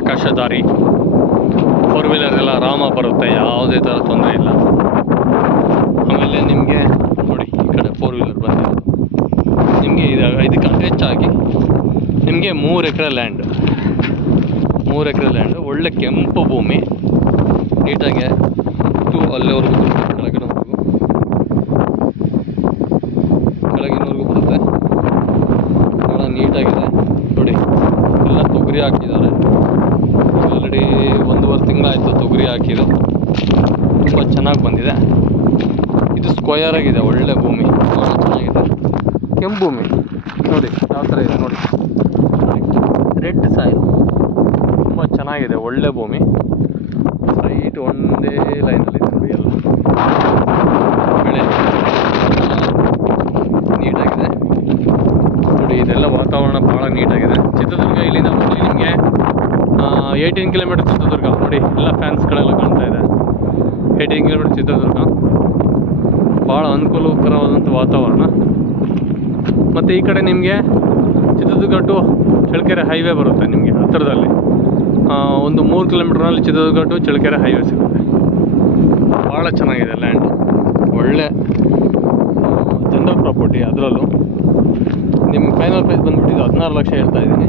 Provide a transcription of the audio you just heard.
ಆಕಾಶದಾರಿ 4 wheeler ಎಲ್ಲ ಆರಾಮಾಗಿ ಬರುತ್ತೆ, ಯಾವುದೇ ಥರ ತೊಂದರೆ ಇಲ್ಲ. ಆಮೇಲೆ ನಿಮಗೆ ನೋಡಿ ಈ ಕಡೆ 4 ವೀಲರ್ ಬಂದಿರೋದು ನಿಮಗೆ ಇದಕ್ಕಿಂತ ಹೆಚ್ಚಾಗಿ ನಿಮಗೆ 3 ಎಕರೆ ಲ್ಯಾಂಡ್, 3 ಎಕರೆ ಲ್ಯಾಂಡ್, ಒಳ್ಳೆ ಕೆಂಪು ಭೂಮಿ, ನೀಟಾಗಿ ಅಲ್ಲಿವರೆಗೂ ಕೆಳಗಿನವರೆಗೂ ಬರುತ್ತೆ, ಭಾಳ ನೀಟಾಗಿದೆ. ನೋಡಿ ಎಲ್ಲ ತೊಗರಿ ಹಾಕಿದ್ದಾರೆ, ಆಲ್ರೆಡಿ 1.5 ತಿಂಗಳಾಯಿತು ತೊಗರಿ ಹಾಕಿದ್ದು, ತುಂಬ ಚೆನ್ನಾಗಿ ಬಂದಿದೆ. ಇದು ಸ್ಕ್ವಯರ್ ಆಗಿದೆ, ಒಳ್ಳೆ ಭೂಮಿ, ಭಾಳ ಚೆನ್ನಾಗಿದೆ, ಕೆಂಪು ಭೂಮಿ. ನೋಡಿ ಯಾವ ಥರ ಇದೆ ನೋಡಿ, ರೆಡ್ ಸಾಯಿಲ್, ತುಂಬ ಚೆನ್ನಾಗಿದೆ, ಒಳ್ಳೆ ಭೂಮಿ. ಸ್ಟ್ರೈಟ್ ಒಂದೇ ಲೈನಲ್ಲಿ ನೋಡಿ, ಎಲ್ಲ ಬೆಳೆ ನೀಟಾಗಿದೆ. ನೋಡಿ ಇದೆಲ್ಲ ವಾತಾವರಣ ಭಾಳ ನೀಟಾಗಿದೆ. ಚಿತ್ರದುರ್ಗ ಇಲ್ಲಿಂದ ನೋಡಿ ನಿಮಗೆ 18 ಕಿಲೋಮೀಟರ್ ಚಿತ್ರದುರ್ಗ. ನೋಡಿ ಎಲ್ಲ ಫ್ಯಾನ್ಸ್ಗಳೆಲ್ಲ ಕಾಣ್ತಾ ಇದೆ. 18 ಕಿಲೋಮೀಟರ್ ಚಿತ್ರದುರ್ಗ, ಭಾಳ ಅನುಕೂಲಕರವಾದಂಥ ವಾತಾವರಣ. ಮತ್ತು ಈ ಕಡೆ ನಿಮಗೆ ಚಿತ್ರದುರ್ಗ ಟು ಚಳ್ಳಕೆರೆ ಹೈವೇ ಬರುತ್ತೆ ನಿಮಗೆ ಹತ್ತಿರದಲ್ಲಿ. ಒಂದು 3 ಕಿಲೋಮೀಟ್ರ್ನಲ್ಲಿ ಚಿತ್ರದುರ್ಗ ಟು ಚಳ್ಳಕೆರೆ ಹೈವೇ ಸಿಗುತ್ತೆ. ಭಾಳ ಚೆನ್ನಾಗಿದೆ ಲ್ಯಾಂಡ್, ಒಳ್ಳೆ ಜನರಲ್ ಪ್ರಾಪರ್ಟಿ. ಅದರಲ್ಲೂ ನಿಮ್ಮ ಫೈನಲ್ ಪ್ರೈಸ್ ಬಂದುಬಿಟ್ಟಿದ್ದು 16 ಲಕ್ಷ ಹೇಳ್ತಾ ಇದ್ದೀನಿ.